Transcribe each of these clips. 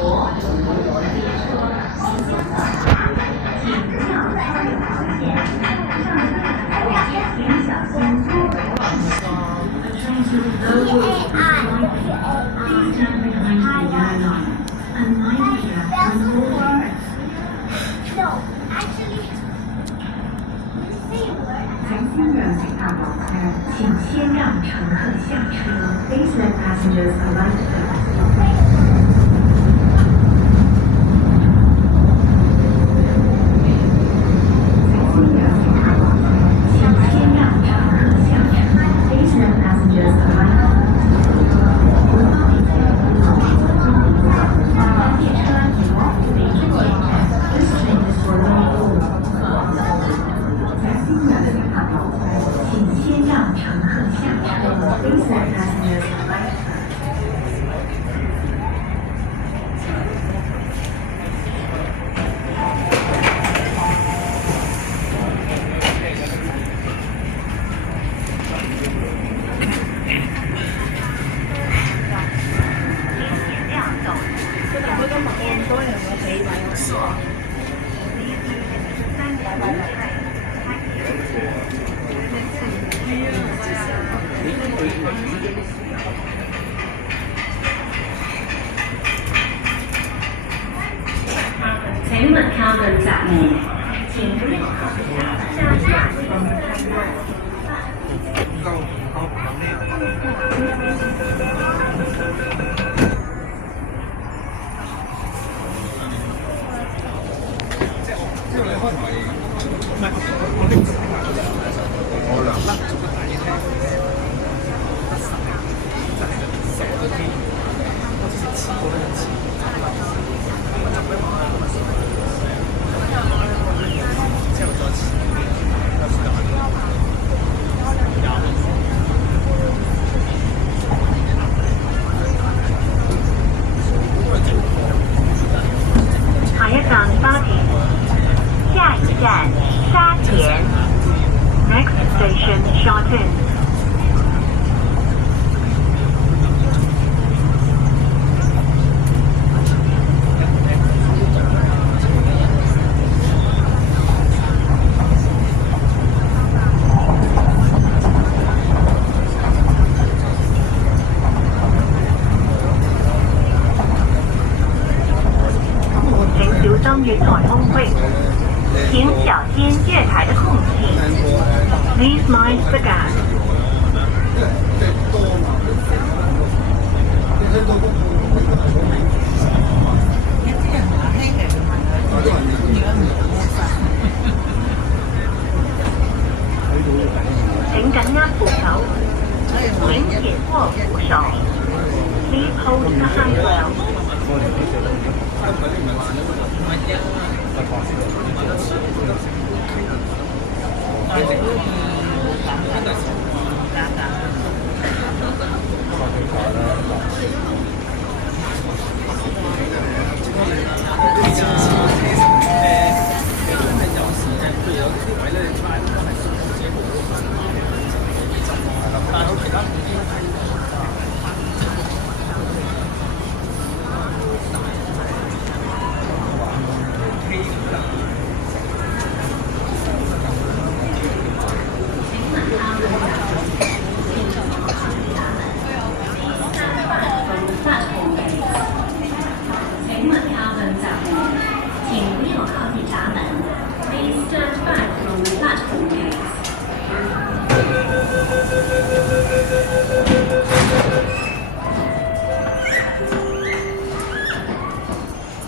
国有列车即将到达，请不要超越黄线，上车后请小心座位往后。Please stand behind the airline and mind the gap when boarding. 在新人大宝站，请先让乘客下车。Please let passengers alight first. 请勿靠近闸门，请不要靠近闸门。下下方参观。下一站沙田，下一站沙田。Next station Sha Tin。小心月台空隙，请小心月台的空隙。Please mind the gap. 請緊握扶手，請斜過扶手。Please hold the handrail.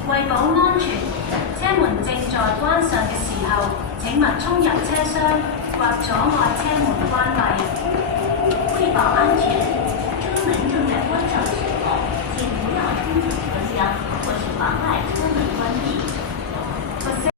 為保安全，車門正在關上嘅時候，請勿衝入車廂或阻礙車門關閉。